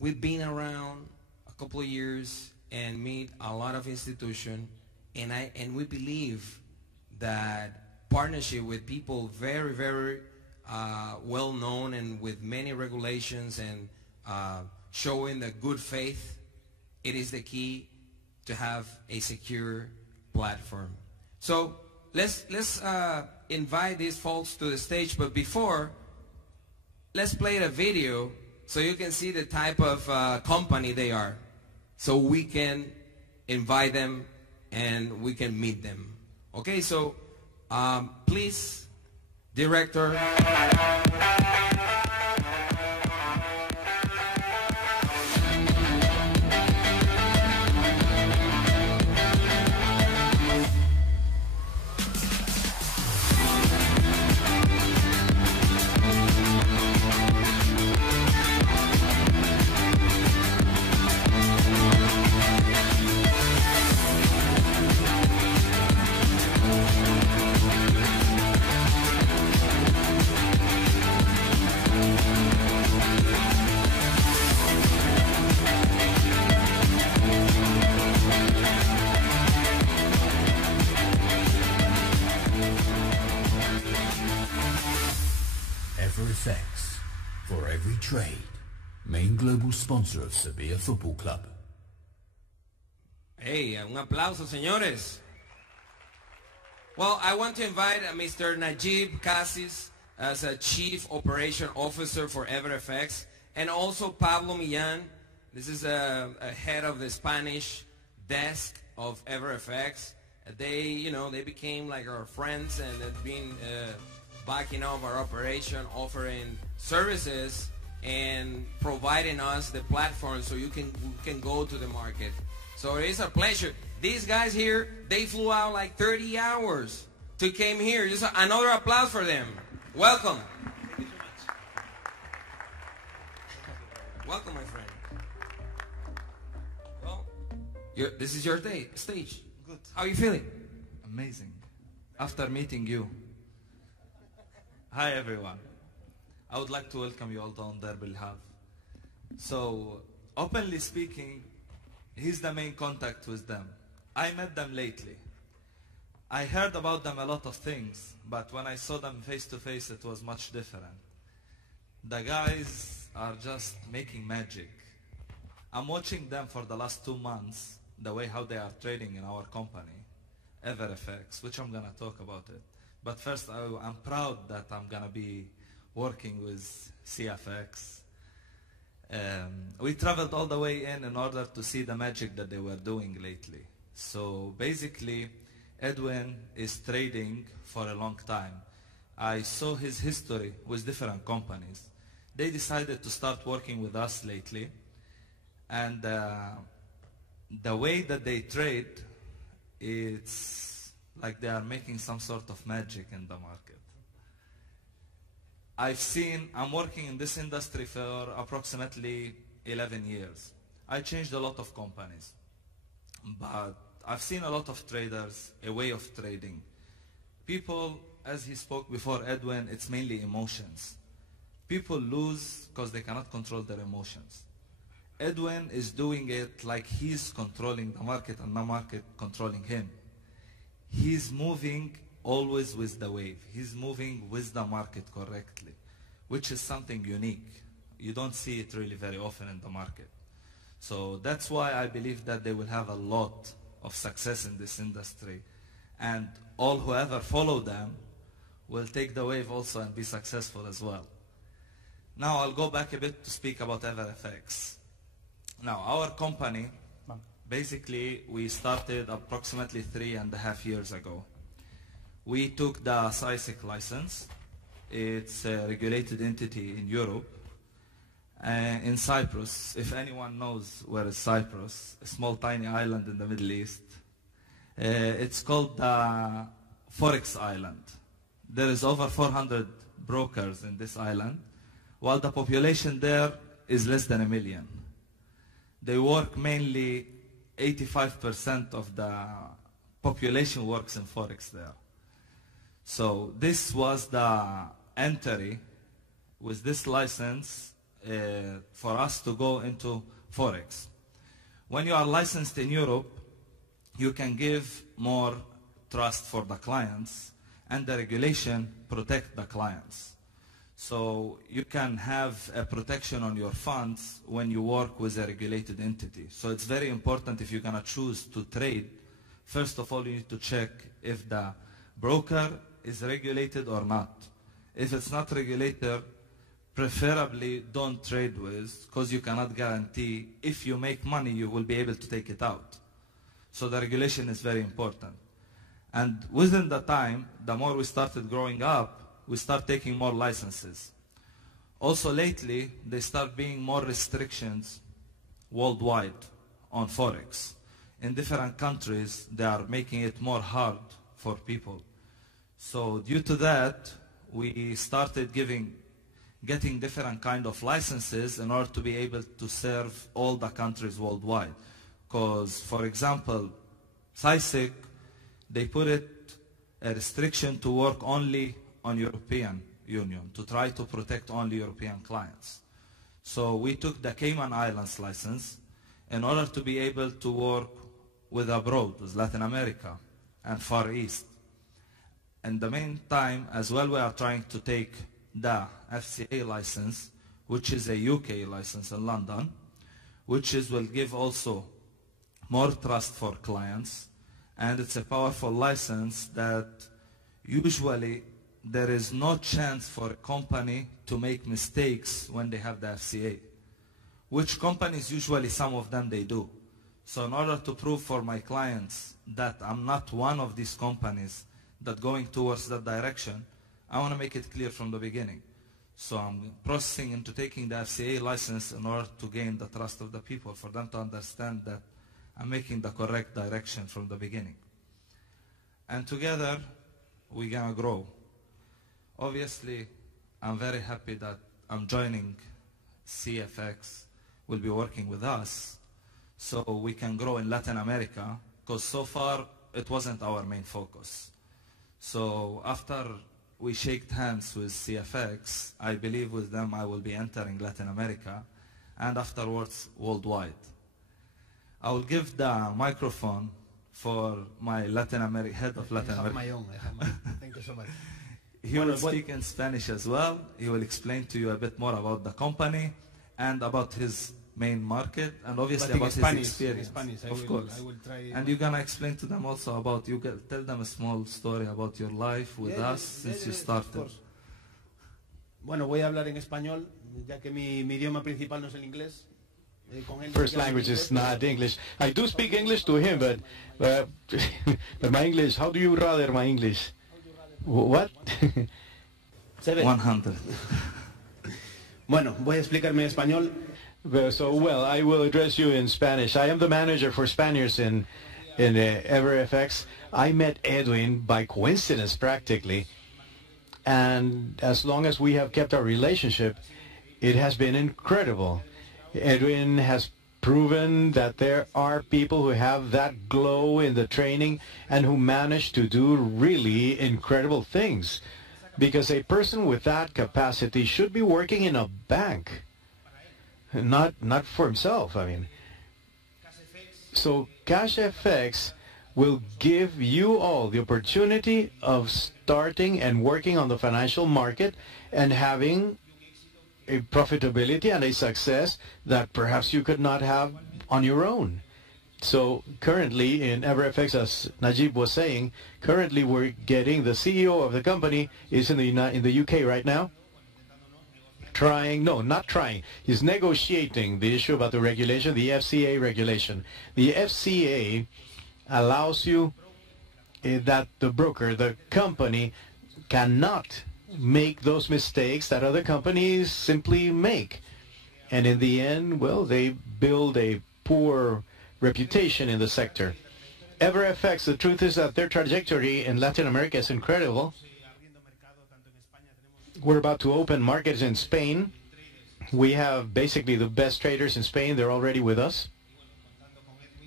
We've been around a couple of years and meet a lot of institutions, and we believe that partnership with people very well known and with many regulations and showing the good faith, it is the key to have a secure platform. So let's invite these folks to the stage, but before, let's play a video so you can see the type of company they are, so we can invite them and we can meet them. Okay, so please, director. EverFX, for every trade, main global sponsor of Sevilla Football Club. Hey, un aplauso, señores. Well, I want to invite Mr. Najib Cassis as a Chief Operation Officer for EverFX, and also Pablo Millán. This is a head of the Spanish desk of EverFX. They became like our friends, and they've been backing up our operation, offering services and providing us the platform so you can go to the market. So it is a pleasure. These guys here, they flew out like 30 hours to came here. Just another applause for them. Welcome. Thank you so much. Welcome, my friend. Well, this is your stage. Good. How are you feeling? Amazing. After meeting you. Hi everyone. I would like to welcome you all on their behalf. So, openly speaking, he's the main contact with them. I met them lately. I heard about them a lot of things, but when I saw them face to face, it was much different. The guys are just making magic. I'm watching them for the last 2 months, the way how they are trading in our company, EverFX, which I'm gonna talk about it. But first, I'm proud that I'm gonna be working with CFX. We traveled all the way in order to see the magic that they were doing lately. So basically, Edwin is trading for a long time. I saw his history with different companies. They decided to start working with us lately. And the way that they trade, it's like they are making some sort of magic in the market. I'm working in this industry for approximately 11 years. I changed a lot of companies, but I've seen a lot of traders, a way of trading. People, as he spoke before, Edwin, it's mainly emotions. People lose because they cannot control their emotions. Edwin is doing it like he's controlling the market and the market controlling him. He's moving always with the wave. He's moving with the market correctly, which is something unique. You don't see it really very often in the market. So that's why I believe that they will have a lot of success in this industry. And all whoever follow them will take the wave also and be successful as well. Now I'll go back a bit to speak about EverFX. Now our company, basically, we started approximately 3.5 years ago. We took the CFX license. It's a regulated entity in Europe. In Cyprus, if anyone knows where is Cyprus, a small tiny island in the Middle East. It's called the Forex island. There is over 400 brokers in this island, while the population there is less than 1 million. They work mainly 85% of the population works in Forex there. So this was the entry. With this license, for us to go into Forex. When you are licensed in Europe, you can give more trust for the clients, and the regulation protect the clients. So you can have a protection on your funds when you work with a regulated entity. So it's very important, if you're going to choose to trade, first of all you need to check if the broker is regulated or not. If it's not regulated, preferably don't trade with, because you cannot guarantee if you make money you will be able to take it out. So the regulation is very important. And within the time, the more we started growing up, we start taking more licenses. Also lately, they start being more restrictions worldwide on Forex. In different countries, they are making it more hard for people. So due to that, we started getting different kind of licenses in order to be able to serve all the countries worldwide. Because, for example, CFX, they put it a restriction to work only on European Union, to try to protect only European clients. So we took the Cayman Islands license in order to be able to work with abroad, with Latin America and Far East. In the meantime, as well, we are trying to take the FCA license, which is a UK license in London, which will give also more trust for clients, and it's a powerful license that usually there is no chance for a company to make mistakes when they have the FCA, which companies usually, some of them, they do. So in order to prove for my clients that I'm not one of these companies that going towards that direction, I want to make it clear from the beginning. So I'm processing into taking the FCA license in order to gain the trust of the people, for them to understand that I'm making the correct direction from the beginning. And together, we're going to grow. Obviously, I'm very happy that I'm joining CFX, will be working with us, so we can grow in Latin America, because so far it wasn't our main focus. So after we shaked hands with CFX, I believe with them I will be entering Latin America, and afterwards worldwide. I will give the microphone for my head of Latin America. I have my own. Thank you so much. He will speak in Spanish as well. He will explain to you a bit more about the company and about his main market, and obviously about his experience. Of course. I will try. And you're gonna explain to them also about, tell them a small story about your life with us since you started. Bueno, voy a hablar en español, ya que mi idioma principal no es el inglés. First language is not English. I do speak English to him, but but my English, how do you rather my English? What? 100. Bueno, voy a explicarme en español. So, well, I will address you in Spanish. I am the manager for Spaniards in EverFX. I met Edwin by coincidence, practically. And as long as we have kept our relationship, it has been incredible. Edwin has proven that there are people who have that glow in the training and who manage to do really incredible things. Because a person with that capacity should be working in a bank, not for himself, I mean. So CashFX will give you all the opportunity of starting and working on the financial market and having a profitability and a success that perhaps you could not have on your own. So currently in EverFX, as Najib was saying, currently we're getting the CEO of the company is in the UK right now. He's negotiating the issue about the regulation, the FCA regulation. The FCA allows you that the broker, the company, cannot make those mistakes that other companies simply make. And in the end, well, they build a poor reputation in the sector. EverFX, the truth is that their trajectory in Latin America is incredible. We're about to open markets in Spain. We have basically the best traders in Spain. They're already with us.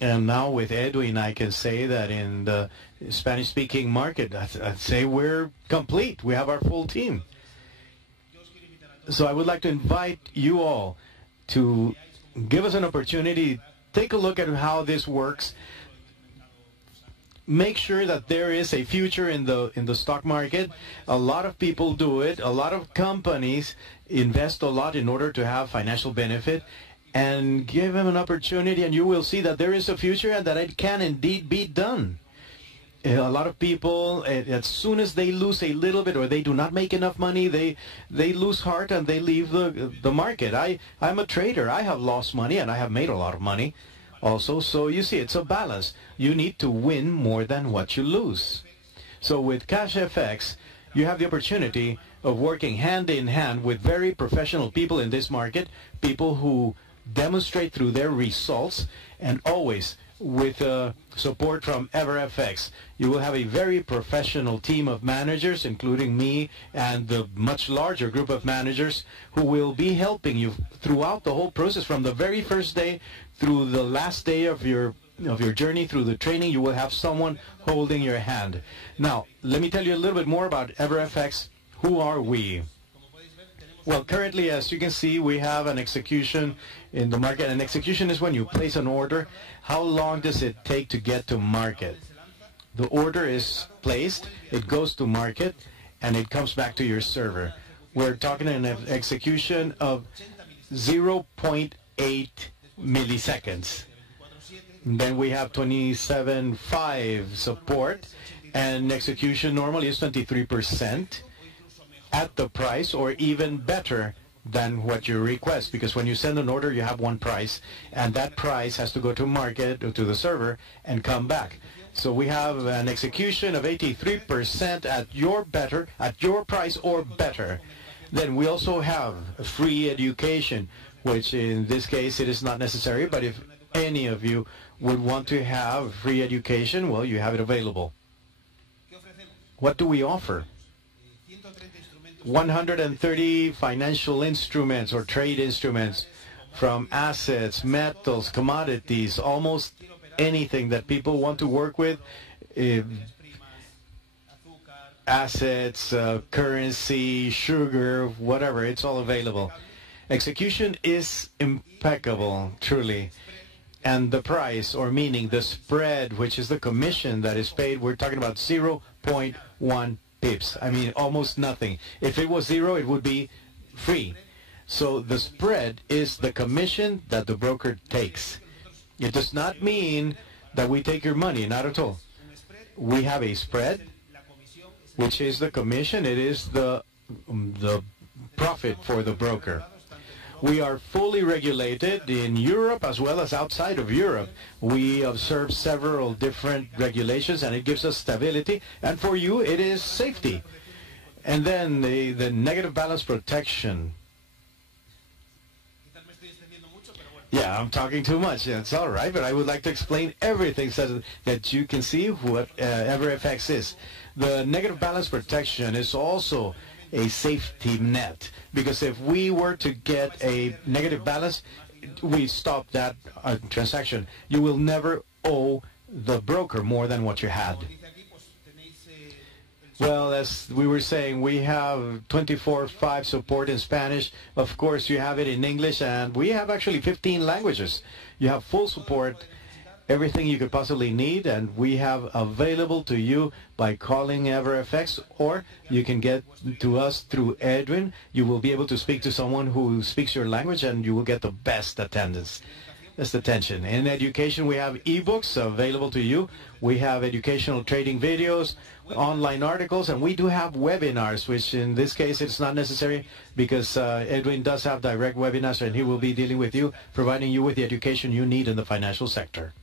And now with Edwin, I can say that in the Spanish-speaking market, I'd say we're complete. We have our full team. So I would like to invite you all to give us an opportunity, take a look at how this works. Make sure that there is a future in the stock market. A lot of people do it. A lot of companies invest a lot in order to have financial benefit. And give them an opportunity, and you will see that there is a future and that it can indeed be done. A lot of people, as soon as they lose a little bit or they do not make enough money, they lose heart and they leave the market. I'm a trader. I have lost money and I have made a lot of money also. So you see, it's a balance. You need to win more than what you lose. So with CashFX, you have the opportunity of working hand in hand with very professional people in this market, people who demonstrate through their results, and always with support from EverFX. You will have a very professional team of managers, including me and the much larger group of managers who will be helping you throughout the whole process, from the very first day through the last day of your journey through the training. You will have someone holding your hand. Now, let me tell you a little bit more about EverFX. Who are we? Well, currently, as you can see, we have an execution in the market. An execution is when you place an order. How long does it take to get to market? The order is placed, it goes to market, and it comes back to your server. We're talking an execution of 0.8 milliseconds. And then we have 27.5 support, and execution normally is 23%. At the price, or even better than what you request, because when you send an order you have one price, and that price has to go to market or to the server and come back. So we have an execution of 83% at your price or better. Then we also have free education, which in this case it is not necessary, but if any of you would want to have free education, well, you have it available. What do we offer? 130 financial instruments or trade instruments, from assets, metals, commodities, almost anything that people want to work with, assets, currency, sugar, whatever, it's all available. Execution is impeccable, truly. And the price, or meaning the spread, which is the commission that is paid, we're talking about 0.1 pips. I mean, almost nothing. If it was zero, it would be free. So the spread is the commission that the broker takes. It does not mean that we take your money, not at all. We have a spread, which is the commission. It is the profit for the broker. We are fully regulated in Europe as well as outside of Europe. We observe several different regulations, and it gives us stability. And for you, it is safety. And then the negative balance protection. Yeah, I'm talking too much. It's all right, but I would like to explain everything so that you can see what EverFX is. The negative balance protection is also a safety net, because if we were to get a negative balance, we stop that transaction. You will never owe the broker more than what you had. Well, as we were saying, we have 24/5 support in Spanish. Of course, you have it in English, and we have actually 15 languages. You have full support, everything you could possibly need, and we have available to you by calling EverFX, or you can get to us through Edwin. You will be able to speak to someone who speaks your language, and you will get the best attendance. Best attention. In education, we have ebooks available to you. We have educational trading videos, online articles, and we do have webinars, which in this case it's not necessary, because Edwin does have direct webinars, and he will be dealing with you, providing you with the education you need in the financial sector.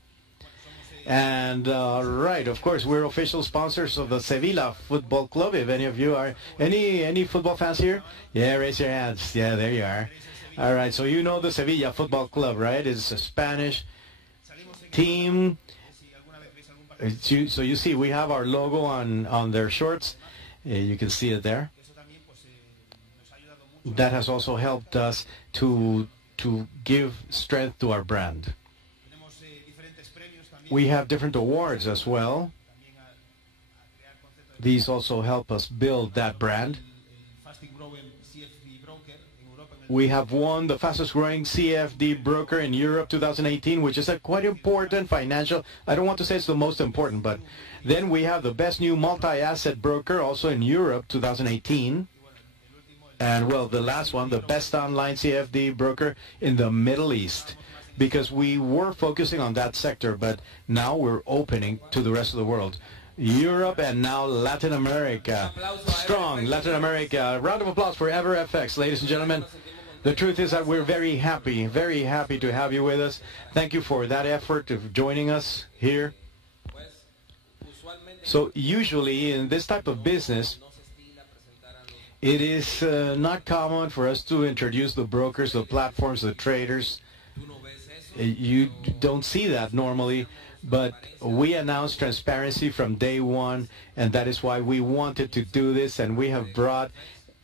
And right, of course, we're official sponsors of the Sevilla Football Club. If any of you are any football fans here, yeah, raise your hands. Yeah, there you are. All right, so you know the Sevilla Football Club, right? It's a Spanish team. So you see, we have our logo on their shorts. You can see it there. That has also helped us to give strength to our brand. We have different awards as well. These also help us build that brand. We have won the fastest growing CFD broker in Europe 2018, which is a quite important financial. I don't want to say it's the most important, but then we have the best new multi-asset broker also in Europe 2018. And well, the last one, the best online CFD broker in the Middle East, because we were focusing on that sector, but now we're opening to the rest of the world. Europe and now Latin America. Strong Latin America. Round of applause for EverFX, ladies and gentlemen. The truth is that we're very happy to have you with us. Thank you for that effort of joining us here. So usually in this type of business, it is not common for us to introduce the brokers, the platforms, the traders. You don't see that normally, but we announced transparency from day one, and that is why we wanted to do this, and we have brought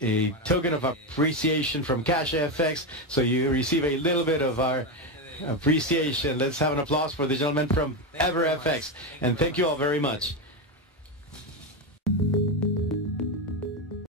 a token of appreciation from CFX, so you receive a little bit of our appreciation. Let's have an applause for the gentleman from EverFX, and thank you all very much.